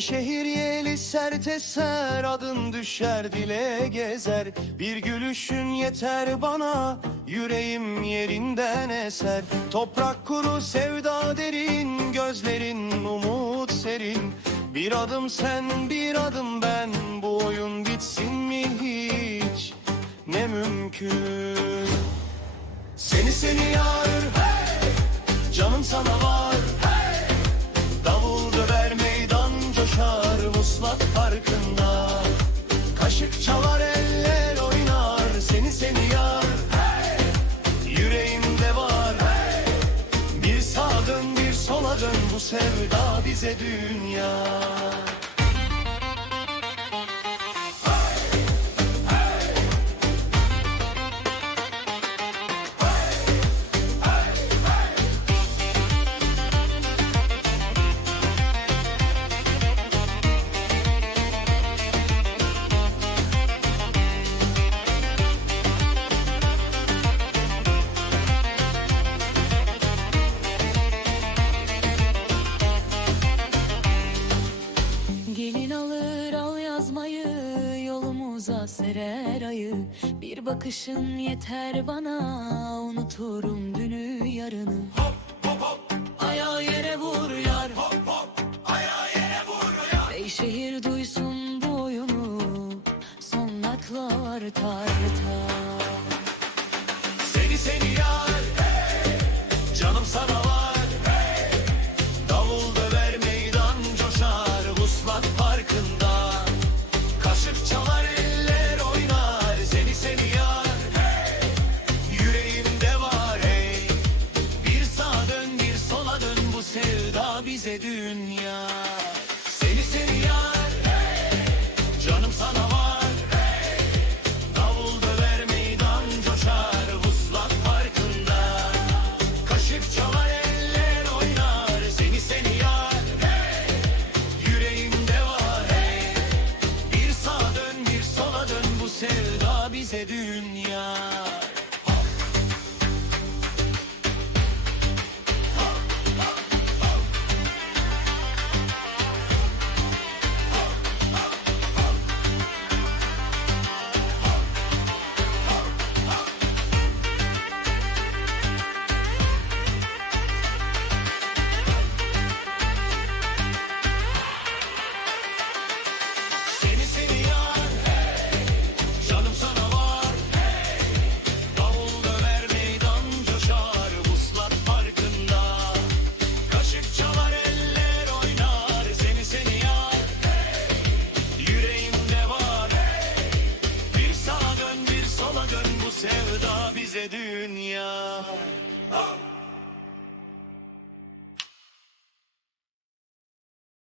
Beyşehir yeli sert eser Adın düşer dile gezer. Bir gülüşün yeter bana Yüreğim yerinden eser. Toprak kuru sevda derin Gözlerin umut serin. Bir adım sen bir adım ben Bu oyun bitsin mi hiç? Ne mümkün? Seni seni yar Vuslat farkında Kaşık çalar eller oynar Seni seni yar hey! Yüreğimde var hey! Bir sağa dön bir sola dön Bu sevda bize dünya serer ayı. Bir bakışın yeter bana Unuturum dünü yarını. Ayağı yere vur yar. Beyşehir duysun bu oyunu Sonlaklar tartar. Seni seni yar bize dünya Seni seni yar hey! Canım sana var hey! Davul döver meydan coşar Vuslat farkında Kaşık çalar eller oynar Seni seni yar hey! Yüreğimde var hey! Bir sağa dön bir sola dön Bu sevda bize dünya sağa dön bir